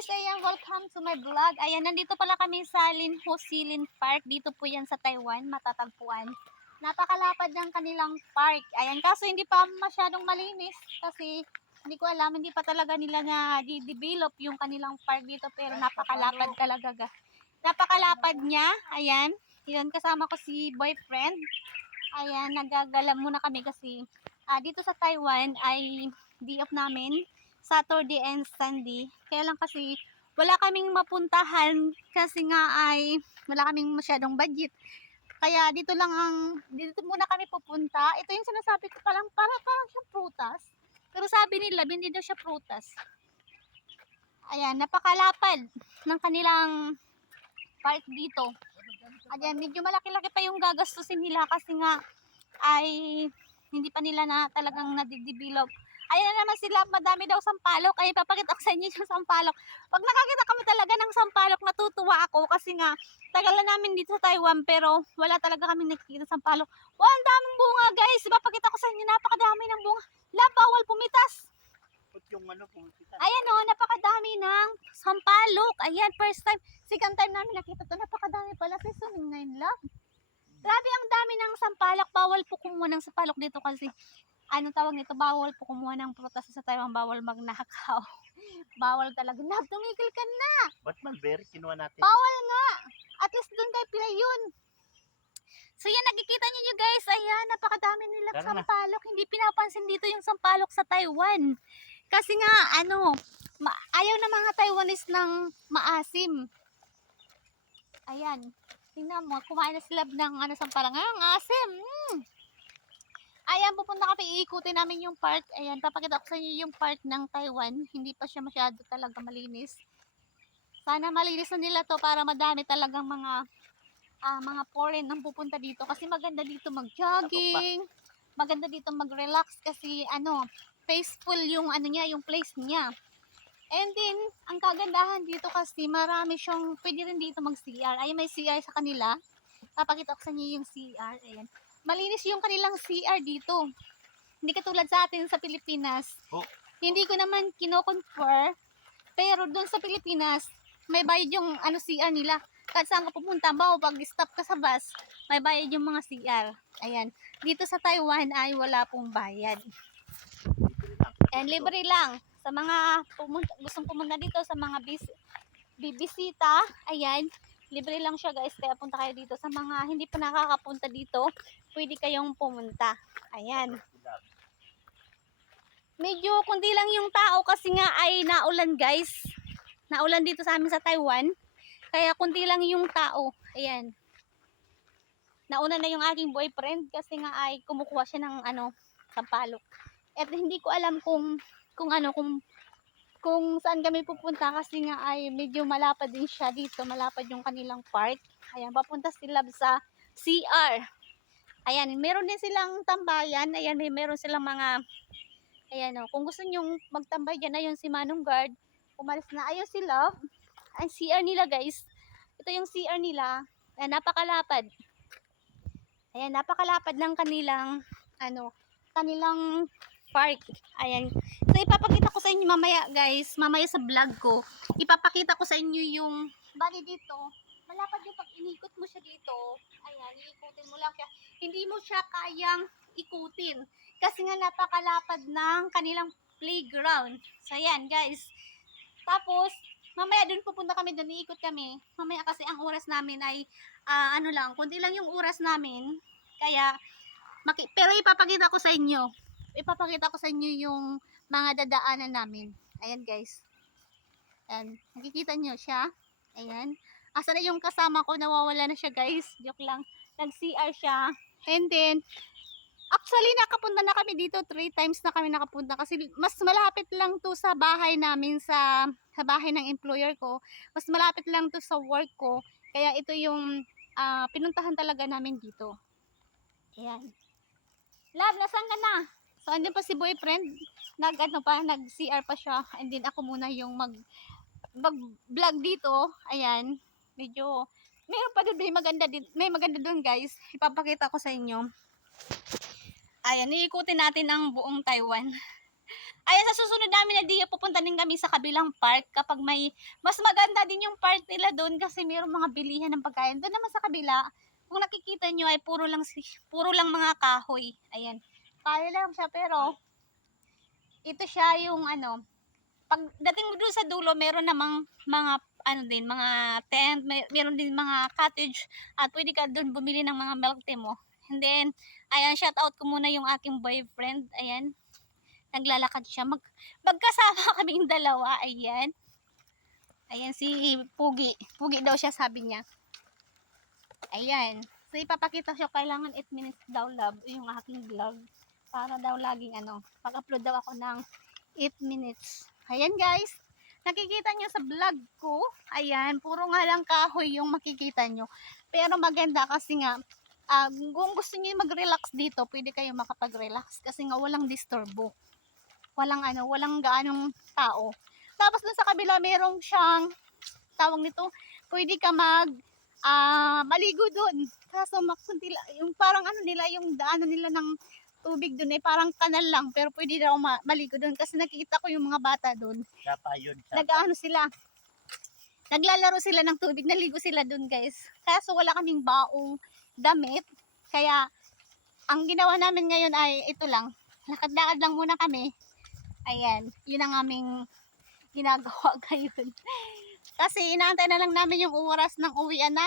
guys, ayan, welcome to my vlog. Ayan, nandito pala kami sa Linho Silin Park. Dito po yan sa Taiwan, matatagpuan. Napakalapad ng kanilang park. Ayan, kaso hindi pa masyadong malinis kasi hindi ko alam, hindi pa talaga nila na di-develop yung kanilang park dito, pero napakalapad talaga. Napakalapad niya. Ayan, yun, kasama ko si boyfriend. Ayan, nagagala muna kami kasi dito sa Taiwan ay day off namin, Saturday and Sunday. Kaya lang kasi wala kaming mapuntahan kasi nga ay wala kaming masyadong budget. Kaya dito muna kami pupunta. Ito yung sinasabi ko parang siyang prutas. Pero sabi nila, hindi daw siya prutas. Ayan, napakalapad ng kanilang park dito. Ayan, medyo malaki-laki pa yung gagastusin nila kasi nga ay hindi pa nila na talagang nadidevelop. Ayan na naman sila, madami daw sampalok. Ay, papakita ko sa inyo yung sampalok. Pag nakakita kami talaga ng sampalok, natutuwa ako kasi nga, tagal na namin dito sa Taiwan pero wala talaga kami nakikita sampalok. Wow, ang daming bunga guys. Papakita ko sa inyo, napakadami ng bunga. Bawal pumitas. Yung pumitas. Ayan o, napakadami ng sampalok. Ayan, first time, second time namin nakita to. Napakadami pala. Seasoning ngayon lang. Grabe, ang dami ng sampalok. Bawal po kumuha ng sampalok dito kasi ano tawag nito, bawal po kumuha ng prutas sa Taiwan, bawal magnakaw. Bawal talaga. Love, tumigil ka na. Ba't mulberry kinuha natin? Bawal nga. At least doon kay Pila yun. So yan, nakikita niyo guys, ayan, napakadami nilang sampalok. Hindi pinapansin dito yung sampalok sa Taiwan. Kasi nga, ayaw na mga Taiwanese ng maasim. Ayan. Tingnan mo, kumain na sila ng sampalok. Ang asim. Ayan, pupunta kami, iikutin namin yung park. Ayan, papakita ko sa inyo yung park ng Taiwan. Hindi pa siya masyado talaga malinis. Sana malinis na nila to para madami talagang mga foreign ang pupunta dito. Kasi maganda dito mag-jogging. Maganda dito mag-relax kasi peaceful yung yung place niya. And then, ang kagandahan dito kasi marami siyang, pwede rin dito mag-CR. Ay, may CR sa kanila. Papakita ko sa inyo yung CR. Ayan. Malinis yung kanilang CR dito. Hindi katulad sa atin sa Pilipinas. Hindi ko naman kino-compare. Pero doon sa Pilipinas, may bayad yung CR nila. Kahit saan ka pupunta, pag stop ka sa bus, may bayad yung mga CR. Ayan. Dito sa Taiwan ay wala pong bayad. And libre lang. Sa mga gustong pumunta dito, sa mga bibisita, ayan, libre lang siya guys. Kaya punta kayo dito. Sa mga hindi pa nakakapunta dito, pwede kayong pumunta. Ayan. Medyo kundi lang yung tao kasi nga ay naulan guys. Naulan dito sa amin sa Taiwan. Kaya kundi lang yung tao. Ayan. Nauna na yung aking boyfriend kasi nga ay kumukuha siya ng sampalok. At hindi ko alam kung saan kami pupunta kasi nga ay medyo malapad din siya dito. Malapad yung kanilang park. Ayan, papunta sila sa CR. Ayan, meron din silang tambayan. Ayan, meron silang mga, kung gusto nyong magtambay dyan, ayun si Manong Guard. Umalis na. Ayun si Love. Ang CR nila guys. Ito yung CR nila. Ayan, napakalapad. Ayan, napakalapad ng kanilang, kanilang park. Ayan. So, ipapakita ko sa inyo mamaya guys. Mamaya sa vlog ko. Ipapakita ko sa inyo yung, bali dito, malapad yung pag inikot mo siya dito. Ayan, iikutin mo lang siya. Hindi mo siya kayang ikutin. Kasi nga napakalapad ng kanilang playground. So, ayan guys. Tapos, mamaya dun pupunta kami, dun iikot kami. Mamaya kasi ang oras namin ay, kunti lang yung oras namin. Kaya, pero ipapakita ko sa inyo. Ipapakita ko sa inyo yung mga dadaanan namin. Ayan guys. Ayan, nakikita nyo siya. Ayan. Asa na yung kasama ko, nawawala na siya guys. Joke lang. Nag-CR siya. And then, actually nakapunta na kami dito. 3 times na kami nakapunta. Kasi mas malapit lang to sa bahay namin, sa bahay ng employer ko. Mas malapit lang to sa work ko. Kaya ito yung pinuntahan talaga namin dito. Ayan. Love, nasaan ka na? So, andun pa si boyfriend. Nag-CR pa siya. And then ako muna yung mag-vlog dito. Ayan. Medyo, mayroon pa doon, may maganda doon guys. Ipapakita ko sa inyo. Ayan, iikutin natin ang buong Taiwan. Ayan, sa susunod namin na dia, pupunta din kami sa kabilang park kapag may, mas maganda din yung park nila doon kasi mayroong mga bilihan ng pagkain. Doon naman sa kabila, kung nakikita nyo ay puro lang mga kahoy. Ayan. Kaya lang siya pero, ito siya yung ano, pag dating mo doon sa dulo, meron namang mga ano din, mga tent, meron din mga cottage at pwede ka doon bumili ng mga milk tea mo. And then, ayan, shout out ko muna yung aking boyfriend. Ayan, naglalakad siya. Magkasama kaming dalawa. Ayan. Ayan si Pugi. Pugi daw siya, sabi niya. Ayan. So, ipapakita siya, kailangan 8 minutes daw, love, yung aking vlog. Para daw laging ano, pag-upload daw ako ng 8 minutes. Ayan guys, nakikita nyo sa vlog ko, ayan, puro nga lang kahoy yung makikita nyo. Pero maganda kasi nga, kung gusto nyo mag-relax dito, pwede kayo makapag-relax kasi nga walang disturbo. Walang gaanong tao. Tapos dun sa kabila, merong siyang, tawag nito, pwede ka maligo dun. Kaso yung parang ano nila, yung daanan nila ng tubig dun eh, parang kanal lang, pero pwede daw maligo dun kasi nakita ko yung mga bata dun. Sapa yun. Nag-ano sila, naglalaro sila ng tubig, naligo sila dun guys. Kaso wala kaming baong damit, kaya ang ginawa namin ngayon ay ito lang, lakad-lakad lang muna kami. Ayan, yun ang aming ginagawa ngayon. Kasi inaantay na lang namin yung oras ng uwian namin.